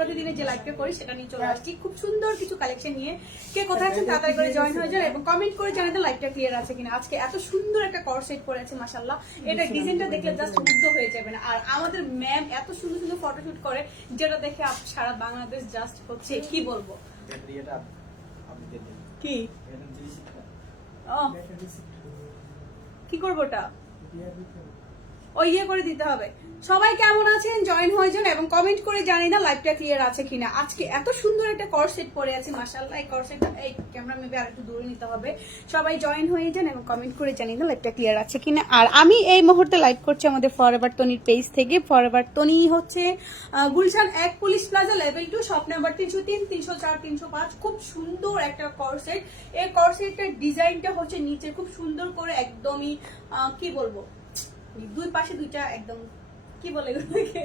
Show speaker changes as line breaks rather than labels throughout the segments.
প্রতিদিনের যে লাইভটা করি সেটা নিয়ে চলে আসছি। খুব সুন্দর কিছু কালেকশন নিয়ে। কে কোথায় আছেন তাড়াতাড়ি করে জয়েন হয়ে যান এবং কমেন্ট করে জানাতে লাইভটা ক্লিয়ার আছে কিনা। আজকে এত সুন্দর একটা কর সেট পরে আছে মাসাল্লাহ এটা ডিজাইনটা দেখলে জাস্ট মুগ্ধ হয়ে যাবেন। আর আমাদের ম্যাম এত সুন্দর সুন্দর ফটোশুট করে যেটা দেখে সারা বাংলাদেশ জাস্ট হচ্ছে কি বলব?
এটা আপনি দেখেন।
কি?
এটা জিনিসটা
ও। কি করব ওটা? ওই ইয়ে করে দিতে হবে। সবাই কেমন আছেন? জয়েন হয়ে কমেন্ট করে জানি না লাইভটা ক্লিয়ার আছে কিনা। আজকে এত সুন্দর একটা কর সেট পরে আছে, মাশাআল্লাহ, এই কর সেটটা এই ক্যামেরা মেবি আর একটু দূরে নিতে হবে। সবাই জয়েন হয়ে যান এবং কমেন্ট করে জানি না লাইভটা ক্লিয়ার আছে কিনা। আর আমি এই মুহূর্তে লাইভ করছি আমাদের ফর ফরএভার তনির পেজ থেকে। ফরএভার তনি হচ্ছে গুলশান এক police plaza level two shop number তিনশো তিন, তিনশো চার, তিনশো পাঁচ। খুব সুন্দর একটা কর সেট এই কর সেটটার ডিজাইনটা হচ্ছে নিচে, খুব সুন্দর করে একদমই কি বলব? দুই পাশে দুইটা একদম কি বলে এগুলোকে?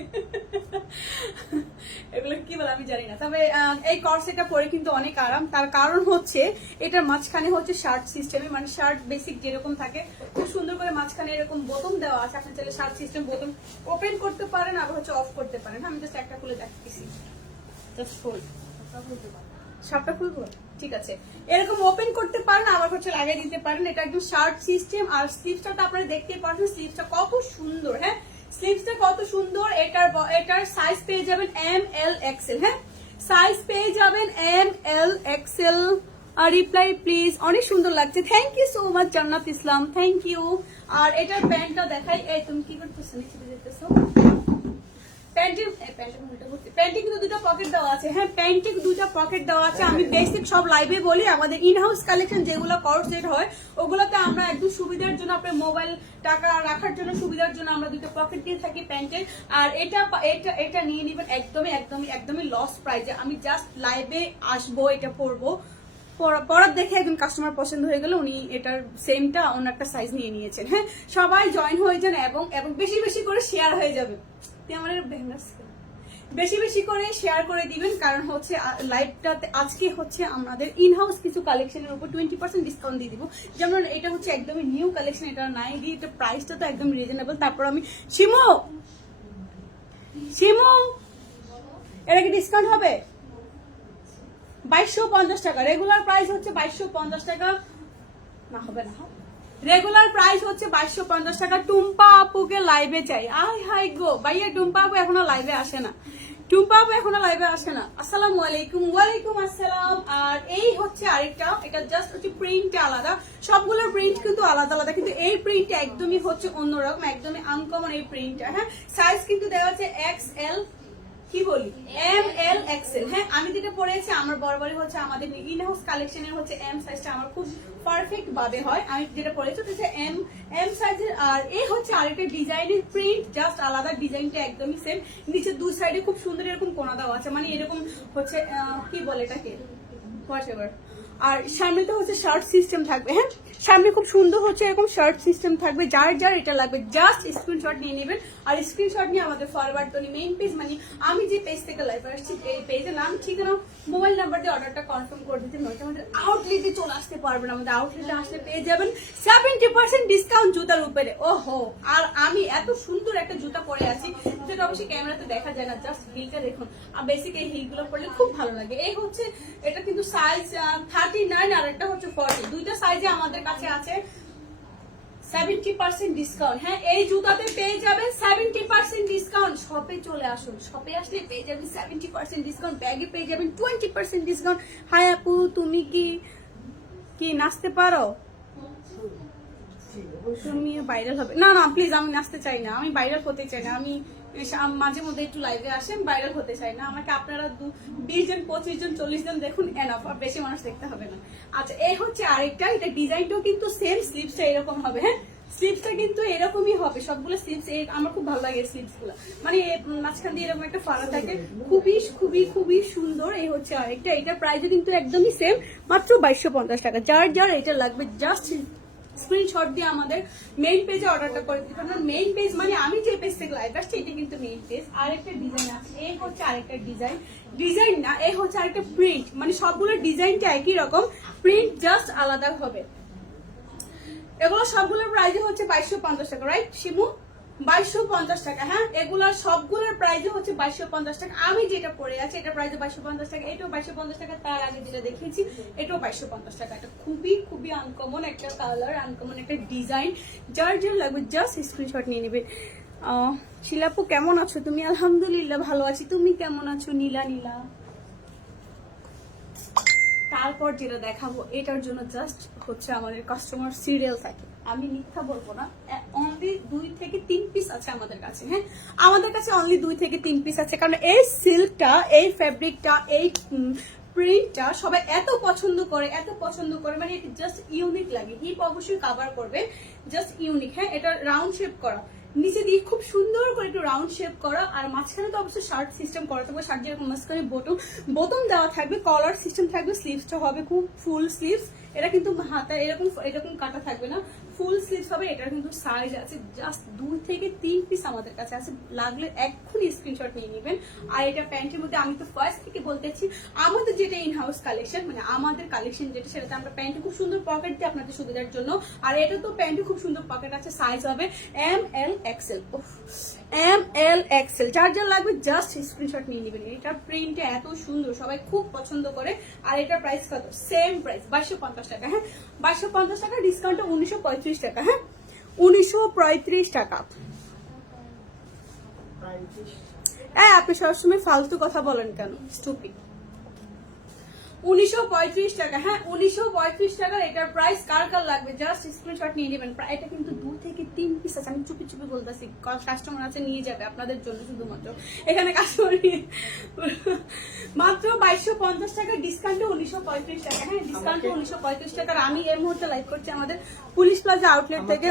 এগুলো কি বলে আমি জানি না। তবে এই কর্সেটা পরে কিন্তু অনেক আরাম। তার কারণ হচ্ছে এটার মাঝখানে হচ্ছে শার্ট সিস্টেমে মানে শার্ট বেসিক যেরকম থাকে খুব সুন্দর করে মাঝখানে এরকম বোতাম দেওয়া আছে। আপনি চাইলে শার্ট সিস্টেম বোতাম ওপেন করতে পারেন আবার হচ্ছে অফ করতে পারেন। আমি জাস্ট একটা খুলে দেখাচ্ছি। জাস্ট ফুল সাপটা খুলবো? ঠিক আছে। এরকম ওপেন করতে পারেন আবার হচ্ছে লাগিয়ে দিতে পারেন। এটা একদম শার্ট সিস্টেম আর স্লিভসটা তো আপনারা দেখতেই পাচ্ছেন স্লিভসটা কত সুন্দর হ্যাঁ? স্লিভসটা কত সুন্দর, এটার এটার সাইজ পেয়ে যাবেন এম এল এক্সেল হ্যাঁ? সাইজ পেয়ে যাবেন M L XL reply please অনেক সুন্দর লাগছে। থ্যাংক ইউ সো মাচ জান্নাত ইসলাম। থ্যাংক ইউ আর এটার প্যান্টটা দেখাই। এই তুমি কি করতেছো প্যান্টে কিন্তু দুটো পকেট দেওয়া আছে। হ্যাঁ প্যান্টে দুটো পকেট দেওয়া আছে। আমি বেসিক সব লাইভে বলি। আমাদের ইন হাউস কালেকশন যেগুলো কর সেট হয়, ওগুলোতে আমরা একদম সুবিধার জন্য আপনার মোবাইল টাকা রাখার জন্য সুবিধার জন্য আমরা দুটো পকেট থাকি আর এটা এটা এটা নিয়ে একদমই একদমই একদমই আমি জাস্ট লাইভে আসব, এটা পরার দেখে একজন কাস্টমার পছন্দ হয়ে গেল, উনি এটার সেমটা অন্য একটা সাইজ নিয়ে নিয়েছেন। হ্যাঁ সবাই জয়েন হয়ে যান এবং এবং বেশি বেশি করে শেয়ার হয়ে যাবে। তুই আমার বেশি বেশি করে শেয়ার করে দিবেন, কারণ হচ্ছে লাইভটাতে আজকে হচ্ছে আমাদের ইন হাউস কিছু কালেকশনের উপর টোয়েন্টি পার্সেন্ট ডিসকাউন্ট দিয়ে দিব। যেমন এটা হচ্ছে একদমই নিউ কালেকশন এটা নাই দিয়ে এটা প্রাইসটা তো একদম রিজনেবল তারপর আমি, শিমু! শিমু! এটা কি ডিসকাউন্ট হবে? বাইশশো পঞ্চাশ টাকা। রেগুলার প্রাইস হচ্ছে বাইশশো পঞ্চাশ টাকা। না, হবে না। রেগুলার প্রাইস হচ্ছে বাইশশো পঞ্চাশ টাকা। টুম্পা আপুকে লাইভে চাই। আই হাই গো। ভাইয়া, টুম্পা আপু এখনও লাইভে আসে না। টুম্পা আপু এখনও লাইভে আসে না। আসসালামু আলাইকুম। ওয়ালাইকুম আসসালাম। আর এই হচ্ছে আরেকটা। এটা জাস্ট হচ্ছে প্রিন্টটা আলাদা। সবগুলোর প্রিন্ট কিন্তু আলাদা আলাদা। কিন্তু এই প্রিন্টটা একদমই হচ্ছে অন্যরকম। একদমই আনকমন এই প্রিন্টটা হ্যাঁ? সাইজ কিন্তু দেওয়া আছে এক্স এল কি বলি? এম এল এক্সেল হ্যাঁ আমি যেটা পরেছি আমার বরাবরই হচ্ছে আমাদের ইন হাউস কালেকশনের হচ্ছে এম সাইজটা আমার খুব পারফেক্ট ভাবে হয়। আমি যেটা পড়েছি হচ্ছে এম এম সাইজের আর এ হচ্ছে আরেকটা ডিজাইনের প্রিন্ট জাস্ট আলাদা ডিজাইনটা একদমই সেম নিচে দুই সাইডে খুব সুন্দর এরকম কোনা দেওয়া আছে মানে এরকম হচ্ছে কি বলে এটাকে? হোয়াট এভার আর সামনে তো হচ্ছে শার্ট সিস্টেম থাকবে হ্যাঁ? সামনে খুব সুন্দর হচ্ছে এরকম শার্ট সিস্টেম থাকবে, যার যার এটা লাগবে জাস্ট স্ক্রিনশট নিয়ে নেবেন। আর স্ক্রিনশট নিয়ে আমাদের ফরওয়ার্ড তো মেইন পেজ মানে আমি যে পেজ থেকে লাইভ আসছি, এই পেজের নাম, ঠিকানা মোবাইল নাম্বার দিয়ে অর্ডারটা কনফার্ম করে দিতে নয়তো আমাদের আউটলেটে চলে আসতে পারবেন, আমাদের আউটলেটে আসলে পেয়ে যাবেন। সেভেন্টি পার্সেন্ট ডিসকাউন্ট জুতার উপরে। ওহো! আর আমি এত সুন্দর একটা জুতা পরে আছি, যেটা অবশ্যই ক্যামেরাতে দেখা যায় না জাস্ট হিলটা দেখুন। আর বেসিক এই হিলগুলো পরলে খুব ভালো লাগে। এই হচ্ছে, এটা কিন্তু সাইজ থার্টি নাইন আর একটা হচ্ছে ফর্টি দুইটা সাইজে আমাদের কাছে আছে। সেভেন্টি পার্সেন্ট ডিসকাউন্ট হ্যাঁ এই জুতাতে পেয়ে যাবেন সেভেন্টি পার্সেন্ট ডিসকাউন্ট শপে চলে আসুন। শপে আসলে পেয়ে যাবেন সেভেন্টি পার্সেন্ট ডিসকাউন্ট ব্যাগে পেয়ে যাবেন টোয়েন্টি পার্সেন্ট ডিসকাউন্ট আপু তুমি কি কি নাচতে পারো? তুমি ভাইরাল হবে। না না প্লিজ আমি নাচতে চাই না। আমি ভাইরাল হতে চাই না। আমি মাঝে মধ্যে একটু লাইভে আসেন ভাইরাল হতে চাই না। আমাকে আপনারা বিশ জন, পঁচিশ জন, চল্লিশ জন দেখুন এনাফ আর বেশি মানুষ দেখতে হবে না। আচ্ছা এই হচ্ছে আরেকটা, এটা ডিজাইনটাও কিন্তু সেম স্লিপসটা এরকম হবে হ্যাঁ? স্লিপসটা কিন্তু এরকমই হবে, সবগুলো স্লিপস আমার খুব ভালো লাগে স্লিপসগুলো মানে মাঝখান দিয়ে এরকম একটা ফাড়া থাকে, খুবই খুবই খুবই সুন্দর এই হচ্ছে আরেকটা। এটার প্রাইসও কিন্তু একদমই সেম মাত্র বাইশশো পঞ্চাশ টাকা। যার যার এটা লাগবে জাস্ট স্ক্রিনশট দিয়ে আমাদের মেইন পেজে অর্ডারটা করে দিতে পারেন মেইন পেজ মানে আমি যে পেজ থেকে লাইভ আসছি, এটা কিন্তু মেইন পেজ আরেকটা ডিজাইন আছে এই হচ্ছে আরেকটা ডিজাইন ডিজাইন না এই হচ্ছে আরেকটা প্রিন্ট মানে সবগুলো ডিজাইনটা একই রকম। প্রিন্ট জাস্ট আলাদা হবে। এগুলো সবগুলোর প্রাইস হচ্ছে বাইশশো পঞ্চাশ টাকা রাইট শিমু? বাইশশো পঞ্চাশ টাকা হ্যাঁ? এগুলার সবগুলোর হচ্ছে বাইশশো পঞ্চাশ টাকা। আমি যেটা পরে আছি, এটা বাইশশো পঞ্চাশ টাকা, এটাও বাইশশো পঞ্চাশ টাকা, তার আগে যেটা দেখিয়েছি বাইশশো পঞ্চাশ টাকা। এটা খুবই খুবই আনকমন একটা কালার আনকমন একটা ডিজাইন যার লাগবে জাস্ট নিয়ে শিলাপু, কেমন আছো? তুমি আলহামদুলিল্লাহ ভালো আছি। তুমি কেমন আছো? নীলা নীলা? তারপর যেটা দেখাবো, এটার জন্য জাস্ট হচ্ছে আমাদের কাস্টমার সিরিয়াল থাকে। আমি মিথ্যা বলব না। অনলি দুই থেকে তিন পিস আছে আমাদের কাছে হ্যাঁ? আমাদের কাছে অনলি দুই থেকে তিন পিস আছে, কারণ এই সিল্কটা এই ফ্যাব্রিকটা এই প্রিন্টটা সবাই এত পছন্দ করে, এত পছন্দ করে মানে এটা জাস্ট ইউনিক লাগে। হিপ অবশ্যই কাভার করবে জাস্ট ইউনিক হ্যাঁ? এটা রাউন্ড শেপ করা। নিচে দিয়ে খুব সুন্দর করে একটু রাউন্ড শেপ করা, আর মাঝখানে তো অবশ্যই শার্ট সিস্টেম করা থাকবে শার্ট যেরকম মাঝখানে বোটম বোতম দেওয়া থাকবে কলার সিস্টেম থাকবে স্লিভসটা হবে খুব ফুল স্লিভস এটা কিন্তু হাতা এরকম এরকম কাটা থাকবে না। ফুল স্লিভস হবে, এটার কিন্তু সাইজ আছে জাস্ট দুই থেকে তিন পিস আমাদের কাছে আছে। লাগলে এক্ষুনি স্ক্রিনশট নিয়ে নেবেন। আর এটা প্যান্টের মধ্যে আমি তো ফার্স্ট থেকে বলতেছি, আমাদের যেটা ইন হাউস কালেকশন মানে আমাদের কালেকশন যেটা, সেটাতে আমরা প্যান্টে খুব সুন্দর পকেট দিই আপনাদের সুবিধার জন্য। আর এটা তো প্যান্টে খুব সুন্দর পকেট আছে সাইজ হবে M L XL M L XL যার যার লাগবে জাস্ট স্ক্রিনশট নিয়ে নেবেন। এটার প্রিন্টে এত সুন্দর, সবাই খুব পছন্দ করে। আর এটার প্রাইস কত? সেম প্রাইস বাইশশো পঞ্চাশ টাকা। হ্যাঁ? বাইশশো পঞ্চাশ টাকা ডিসকাউন্টে উনিশশো পঁয়ত্রিশ টাকা হ্যাঁ? উনিশশো পঁয়ত্রিশ টাকা। হ্যাঁ আপনি সবসময় ফালতু কথা বলেন কেন? স্টুপিড উনিশশো পঁয়ত্রিশ টাকা। হ্যাঁ উনিশশো পঁয়ত্রিশ টাকার এটার প্রাইস কার কার লাগবে? জাস্ট স্ক্রিনশট নিয়ে নেবেন। প্রায় এটা কিন্তু দু থেকে তিন পিস আছে। আমি চুপি চুপি বলতেছি কাস্টমার আছে নিয়ে যাবে আপনাদের জন্য শুধুমাত্র। এখানে কাস্টমার নিয়ে মাত্র বাইশশো পঞ্চাশ টাকা ডিসকাউন্টে উনিশশো পঁয়ত্রিশ টাকা। হ্যাঁ ডিসকাউন্টে উনিশশো পঁয়ত্রিশ টাকার। আমি এই মুহূর্তে লাইভ করছি আমাদের পুলিশ প্লাজা আউটলেট থেকে।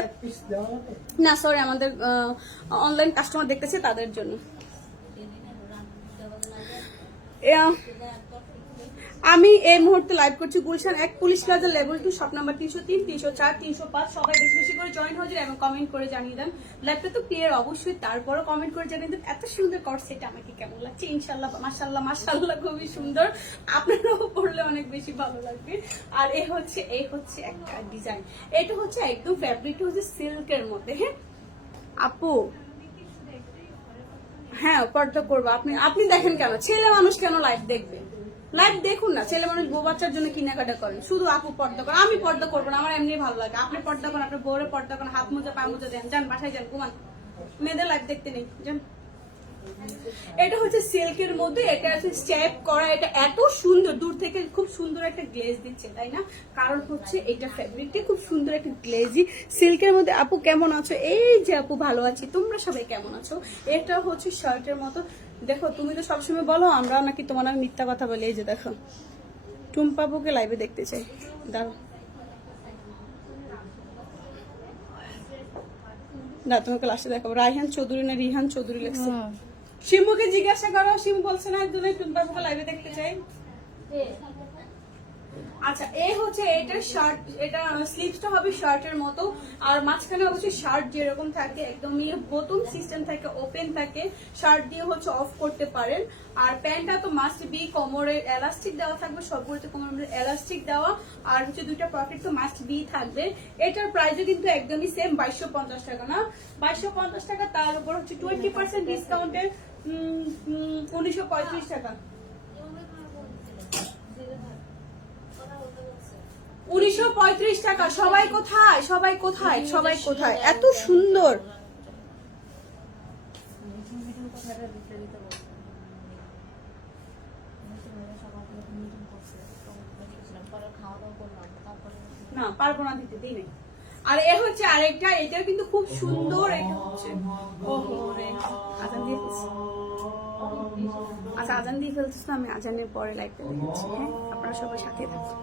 না সরি আমাদের অনলাইন কাস্টমার দেখতেছে তাদের জন্য। আমি এই মুহূর্তে লাইভ করছি গুলশান এক police plaza level two shop number তিনশো তিন, তিনশো চার, তিনশো পাঁচ। সবাই বেশি বেশি করে জয়েন হয়ে যান এবং কমেন্ট করে জানিয়ে দেন। লাইভটা তো ক্লিয়ার অবশ্যই, তারপরও কমেন্ট করে জানিয়ে দেন, এত সুন্দর কর সেটা আমাকে কেমন লাগছে? ইনশাল্লাহ মাসাল্লাহ মাসাল্লাহ খুবই সুন্দর। আপনারাও পড়লে অনেক বেশি ভালো লাগবে। আর এ হচ্ছে এই হচ্ছে একটা ডিজাইন এটা হচ্ছে একদম ফ্যাব্রিকটা হচ্ছে সিল্কের মধ্যে হ্যাঁ? আপু হ্যাঁ পর্দা করব। আপনি আপনি দেখেন কেন? ছেলে মানুষ কেন লাইভ দেখবে? লাইভ দেখুন না, ছেলে মানুষ বউ বাচ্চার জন্য কেনাকাটা করেন। শুধু আপু পর্দা করেন। আমি পর্দা করব না, আমার এমনি ভালো লাগে। আপনি পর্দা করেন, আপনার বউরে পর্দা করেন, হাত মোজা, পা মোজা দেন, যান, বাসায় যান, ঘুমান। মেয়েদের লাইভ দেখতে নেই, যান। এটা হচ্ছে সিল্কের মধ্যে, এটা হচ্ছে স্টেপ করা, এটা এত সুন্দর, দূর থেকে খুব সুন্দর একটা গ্লেজ দিচ্ছে, তাই না? কারণ হচ্ছে এটা ফ্যাব্রিকটা খুব সুন্দর একটা গ্লেজি সিল্কের মধ্যে, আপু কেমন আছো? এই যে আপু ভালো আছি, তোমরা সবাই কেমন আছো? এটা হচ্ছে শার্টের মতো। দেখো তুমি তো সবসময় বলো আমরাও নাকি তোমার আমি মিথ্যা কথা বলি এই যে দেখো। টুম্পাপুকে লাইভে দেখতে চাই। দাও না তোমাকে লাস্টে দেখাবো। রাইহান চৌধুরী না রিহান চৌধুরী লেখছে। শিম্বুকে জিজ্ঞাসা করো শিমু বলছে না একদম টুম্পাপুকে লাইভে দেখতে চাই। আচ্ছা এই হচ্ছে এটা শার্ট এটা স্লিভসটা হবে শার্টের মতো। আর মাঝখানে অবশ্যই শার্ট যেরকম থাকে, একদমই বোতম সিস্টেম থাকে ওপেন থাকে শার্ট দিয়ে হচ্ছে অফ করতে পারেন। আর প্যান্টটা তো মাস্ট বি কোমরে এলাস্টিক দেওয়া থাকবে, সবগুলোতে কোমরে এলাস্টিক দেওয়া। আর হচ্ছে দুইটা পকেট তো মাস্ট বি থাকবে। এটার প্রাইসও কিন্তু একদমই সেম বাইশশো পঞ্চাশ টাকা না? বাইশশো পঞ্চাশ টাকা, তার উপর হচ্ছে টোয়েন্টি পার্সেন্ট ডিসকাউন্টের উনিশশো পঁয়ত্রিশ টাকা। টাকা। সবাই কোথায়? সবাই কোথায়? সবাই কোথায়? এত সুন্দর। না, পারব না আর এ হচ্ছে আরেকটা এটা কিন্তু খুব সুন্দর, এটা হচ্ছে। আচ্ছা আজান দিয়ে ফেলছিস না আমি আজানের পরে লাইভ করে দিচ্ছি হ্যাঁ আপনারা সবাই সাথে থাকুন কে?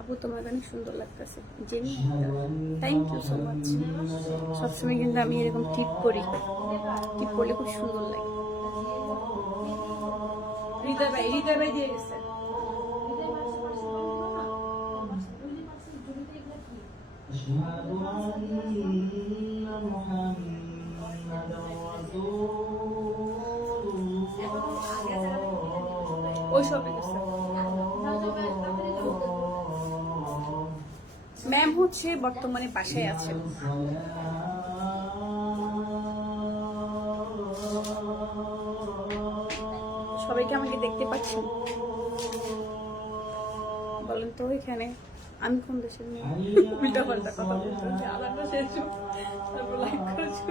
আপু তোমার গান সুন্দর লাগতেছে। Jenny thank you so much সবসময় কিন্তু আমি এরকম টিপ করি। টিপ করলে খুব সুন্দর লাগে। হৃদয় ভাই হৃদয় ভাই দিয়ে ওই গেছে ম্যাম হচ্ছে বর্তমানে বাসায় আছেন। সবাইকে আমাকে দেখতে পাচ্ছেন? বলেন তো এখানে, আমি কোন দেশের উল্টা পাল্টা কথা বলতে হচ্ছে আলাদা শেষ তারপর লাইক করেছি।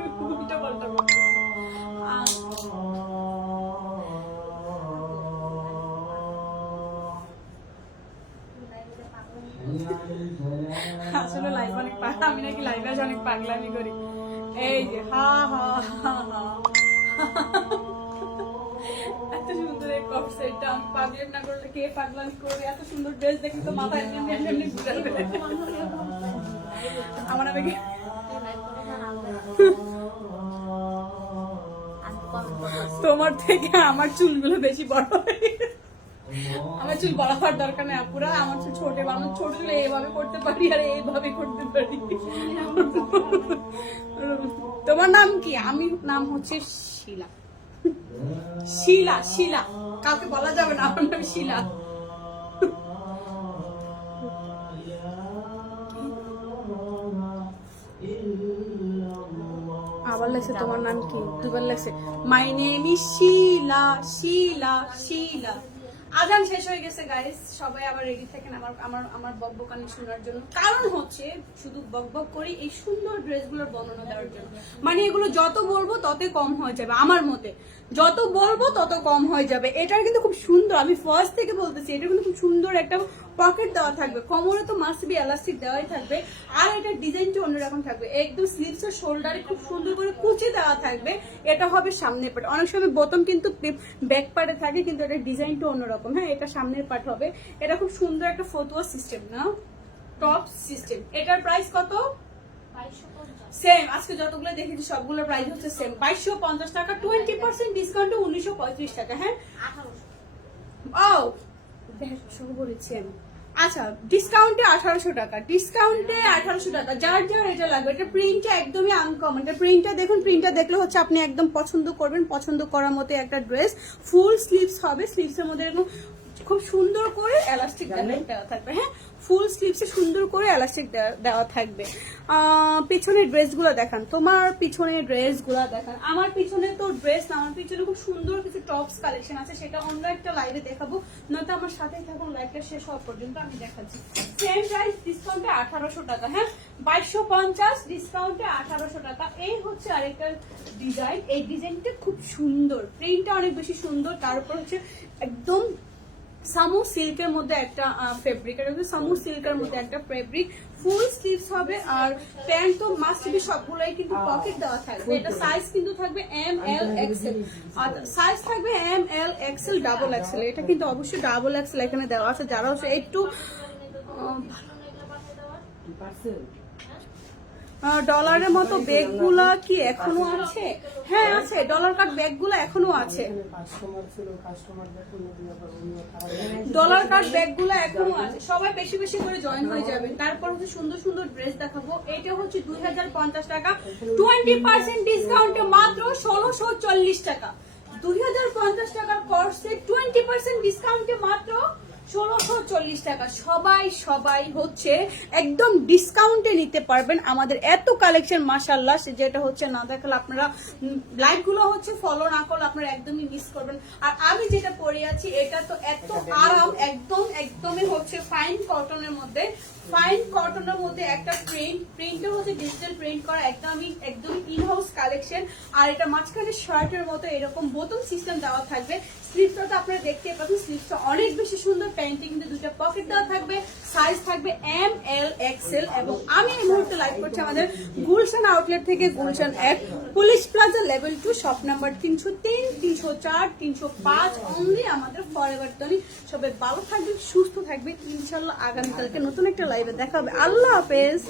পাগলামি করি। এই যে, হা হা এত সুন্দর এই কপ সেটটা আমি পাগলেট না করলে কে পাগলামি করবে? এত সুন্দর ড্রেস দেখি তো মাথায় এমনি এমনি এমনি ঘুরাবে আমার আবেগে তোমার থেকে আমার চুলগুলো বেশি বড় হয়ে গেছে। আমার চুল বড় হওয়ার দরকার নেই পুরা আমার চুল ছোট আমার ছোট চুল এইভাবে করতে পারি আর এইভাবে করতে পারি। তোমার নাম কি? আমি নাম হচ্ছে শিলা। শিলা শিলা। কাউকে বলা যাবে না, আমার নাম শিলা। আবার লাগছে তোমার নাম কি? দুবার লাগছে মাই নেম ইজ শিলা শিলা শিলা। আজান শেষ হয়ে গেছে গাইস সবাই আবার রেডি থাকেন আমার আমার আমার বকবকানি শোনার জন্য। কারণ হচ্ছে, শুধু বকবক করি, এই সুন্দর ড্রেসগুলোর বর্ণনা দেওয়ার জন্য। মানে এগুলো যত বলব তত কম হয়ে যাবে, আমার মতে। যত বলব, তত কম হয়ে যাবে। এটার কিন্তু খুব সুন্দর, আমি ফার্স্ট থেকে বলতেছি, এটা কিন্তু খুব সুন্দর একটা পকেট দেওয়া থাকবে। কোমরে তো মাস্ট বি এলাস্টিক দেওয়াই থাকবে। আর এটার ডিজাইনটা অন্যরকম থাকবে। একদম স্লিভস এর শোল্ডারে খুব সুন্দর করে কুচি দেওয়া থাকবে। এটা হবে সামনের পাট অনেক সময় বোতাম কিন্তু ব্যাক পার্টে থাকে কিন্তু এটার ডিজাইনটা অন্যরকম। হ্যাঁ এটা সামনের পার্ট হবে। এটা খুব সুন্দর একটা ফতুয়া সিস্টেম না? টপ সিস্টেম এটার প্রাইস কত? সেম আজকে যতগুলো দেখেছি সবগুলোর প্রাইস হচ্ছে সেম বাইশশো পঞ্চাশ টাকা টোয়েন্টি পার্সেন্ট ডিসকাউন্ট উনিশশো পঁয়ত্রিশ টাকা হ্যাঁ? ও দেড়শো বলেছি আমি। আচ্ছা ডিসকাউন্টে আঠারোশো টাকা। ডিসকাউন্টে আঠারোশো টাকা। যার যার এটা লাগবে। এটা প্রিন্টটা একদমই আনকমন এটা প্রিন্টটা দেখুন প্রিন্টটা দেখলে হচ্ছে আপনি একদম পছন্দ করবেন, পছন্দ করার মতো একটা ড্রেস ফুল স্লিভস হবে। স্লিভসের মধ্যে এরকম খুব সুন্দর করে এলাস্টিক দেওয়া থাকবে হ্যাঁ? ফুল স্লিভসে সুন্দর করে এলাস্টিক দেওয়া থাকবে। পিছনের ড্রেসগুলো দেখান। তোমার পিছনের ড্রেসগুলো দেখান। আমার পিছনে তো ড্রেস না আমার পিছনে খুব সুন্দর কিছু টপস কালেকশন আছে সেটা অন্য একটা লাইভে দেখাবো। নয়তো আমার সাথেই থাকুন লাইভটা শেষ হওয়া পর্যন্ত আমি দেখাচ্ছি। সেম প্রাইস ডিসকাউন্টে আঠারোশো টাকা হ্যাঁ? বাইশশো পঞ্চাশ ডিসকাউন্টে আঠারোশো টাকা। এই হচ্ছে আরেকটা ডিজাইন এই ডিজাইনটা খুব সুন্দর। প্রিন্টটা অনেক বেশি সুন্দর তার উপর হচ্ছে একদম সামু সিল্কের মধ্যে একটা ফেব্রিক এটা হচ্ছে সামু সিল্কের মধ্যে একটা ফেব্রিক ফুল স্লিভস হবে আর প্যান্ট তো মাস্ট বি সবগুলোই কিন্তু পকেট দেওয়া থাকবে। এটা সাইজ কিন্তু থাকবে এম এল এক্সেল আর সাইজ থাকবে M L XL double XL এটা কিন্তু অবশ্যই ডাবল এক্সেল এখানে দেওয়া আছে। যারা হচ্ছে একটু আহ, ডলারের মতো ব্যাগগুলা কি এখনও আছে? হ্যাঁ আছে। ডলার কার্ড ব্যাগগুলো এখনও আছে। ডলার কার্ড ব্যাগগুলো এখনও আছে। সবাই বেশি বেশি করে জয়েন হয়ে যাবেন তারপর হচ্ছে সুন্দর সুন্দর ড্রেস দেখাবো। এটা হচ্ছে দুই হাজার পঞ্চাশ টাকা। টোয়েন্টি পার্সেন্ট ডিসকাউন্টে মাত্র ষোলোশো টাকা। দুই হাজার পঞ্চাশ টাকার কোর্সে টোয়েন্টি পার্সেন্ট ডিসকাউন্টে মাত্র ষোলোশো চল্লিশ টাকা। সবাই সবাই হচ্ছে একদম ডিসকাউন্টে নিতে পারবেন আমাদের এত কালেকশন মাসাল্লাহ যেটা হচ্ছে না দেখালে আপনারা লাইভগুলো হচ্ছে ফলো না করলে আপনারা একদমই মিস করবেন। আর আমি যেটা পরে আছি এটা তো এত আরাম একদম একদমই হচ্ছে ফাইন কটনের মধ্যে। ফাইন কটনের মধ্যে একটা প্রিন্ট হচ্ছে ডিজিটাল প্রিন্ট করা একদমই একদমই ইন হাউস কালেকশন আর এটা মাঝখানে শার্টের মতো এরকম বোতল সিস্টেম দেওয়া থাকবে। স্লিপসটা তো আপনারা দেখতে পাচ্ছেন স্লিপসটা অনেক বেশি সুন্দর। প্যান্টে কিন্তু দুটো পকেট দেওয়া থাকবে সাইজ থাকবে এম এল এক্সেল এবং আমি এই মুহূর্তে লাইভ করছি আমাদের গুলশান আউটলেট থেকে গুলশান এক police plaza level two shop number তিনশো তিন, তিনশো চার, তিনশো পাঁচ অনলি আমাদের ফরএভার তলি সবাই ভালো থাকবে সুস্থ থাকবে ইনশাল্লাহ আগামীকালকে নতুন একটা লাইভে দেখা হবে। আল্লাহ হাফেজ।